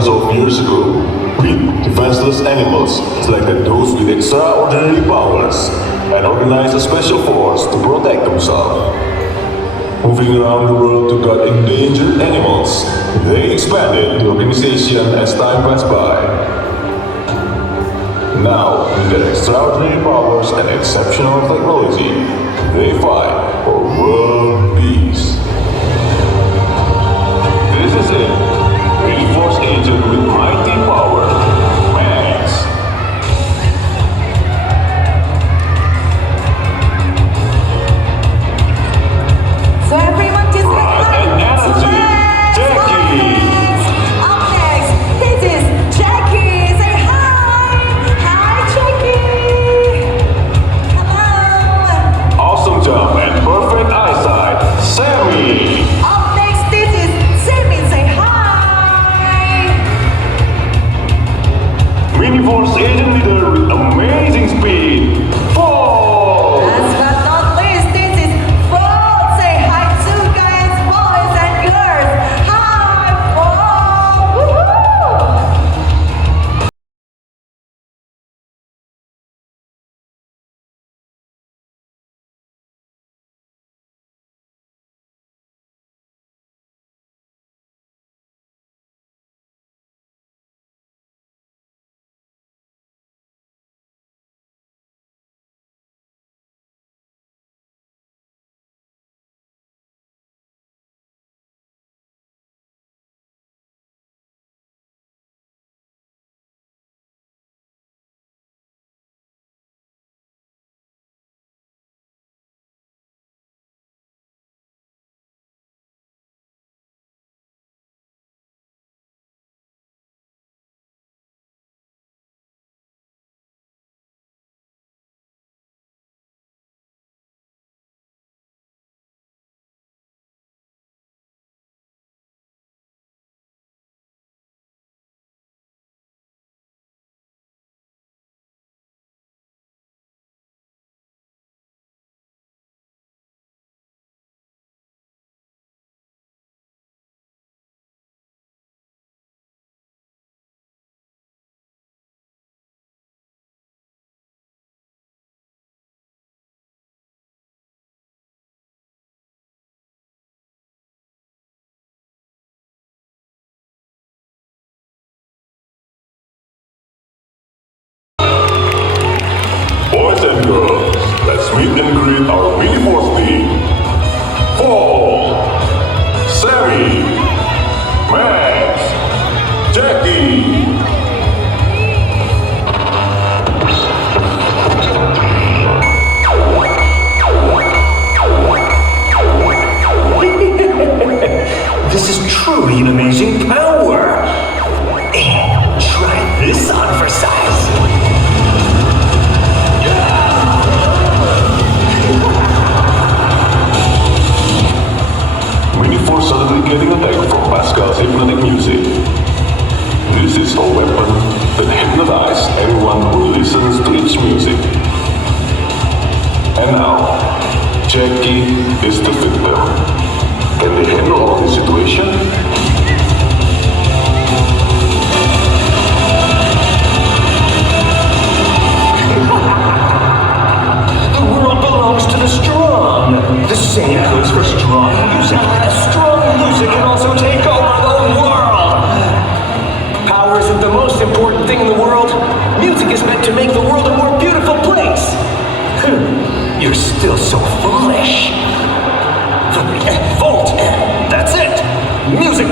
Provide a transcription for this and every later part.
thousands of years ago, we, defenseless animals, selected those with extraordinary powers and organized a special force to protect themselves. Moving around the world to guard endangered animals, they expanded the organization as time passed by. Now, with their extraordinary powers and exceptional technology, they fight for world peace. This is it, Miniforce agent with mighty power, Max. So everyone just Pride and energy, Jackie. Up next, this is Jackie. Say hi. Hi, Jackie. Hello. Awesome jump and perfect eyesight, Sammy. Up next, this is Sammy. Say hi. Miniforce agent leader with amazing speed, Paul. Last but not least, this is Paul. Say hi to guys, boys and girls. Hi, Paul. Woohoo! Boys and girls, let's meet and greet our Miniforce team. Paul, Sammy, Max, Jackie. This is truly an amazing power. And try this on for size. Miniforce suddenly getting attacked from Pascal's hypnotic music. This is a weapon that hypnotizes everyone who listens to its music. And now, Jackie is the victim. Can they handle all this situation? The world belongs to the strong. The same goes for strong music. Strong music can also take over the world. Power isn't the most important thing in the world. Music is meant to make the world a more beautiful place. You're still so foolish. Vote. That's it. Music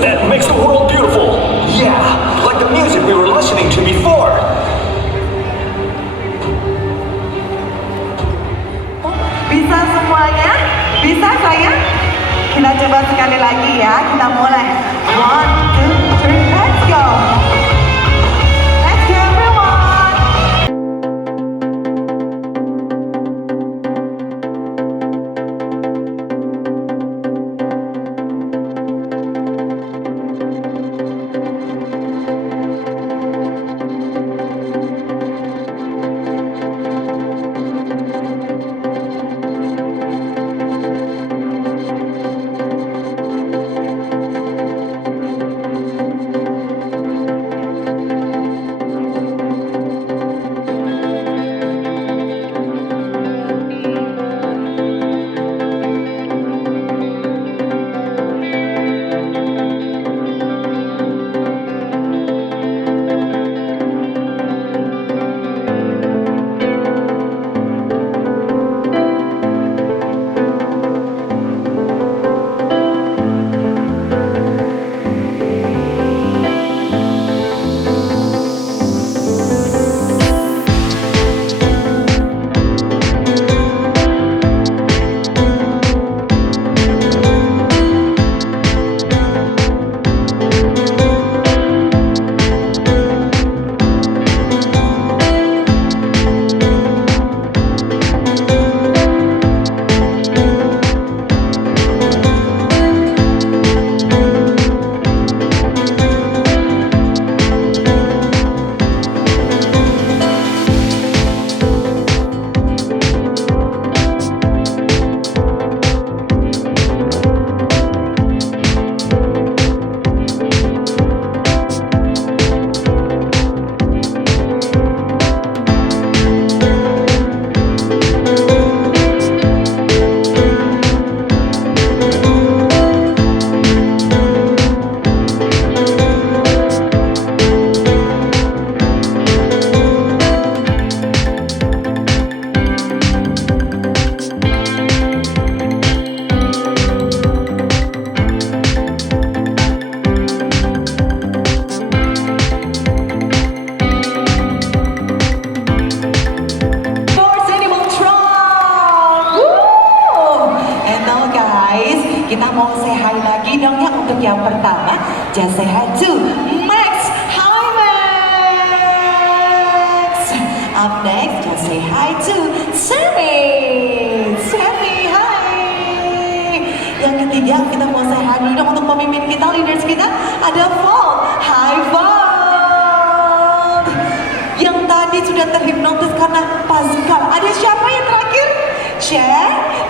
just say hi to Max. Hi Max. Up next, just say hi to Sammy. Sammy, hi. Yang ketiga, kita mau say hi dulu dong untuk pemimpin kita, leaders kita. Ada Val. Hi Val. Yang tadi sudah terhipnotis karena Pascal. Ada siapa yang terakhir?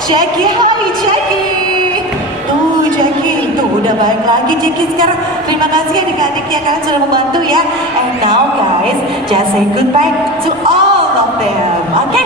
Jackie, hi Jackie. Tuh Jackie, tuh udah balik lagi Jackie sekarang. Terima kasih adik-adik ya, kalian sudah membantu ya. And now guys, just say goodbye to all of them. Okay,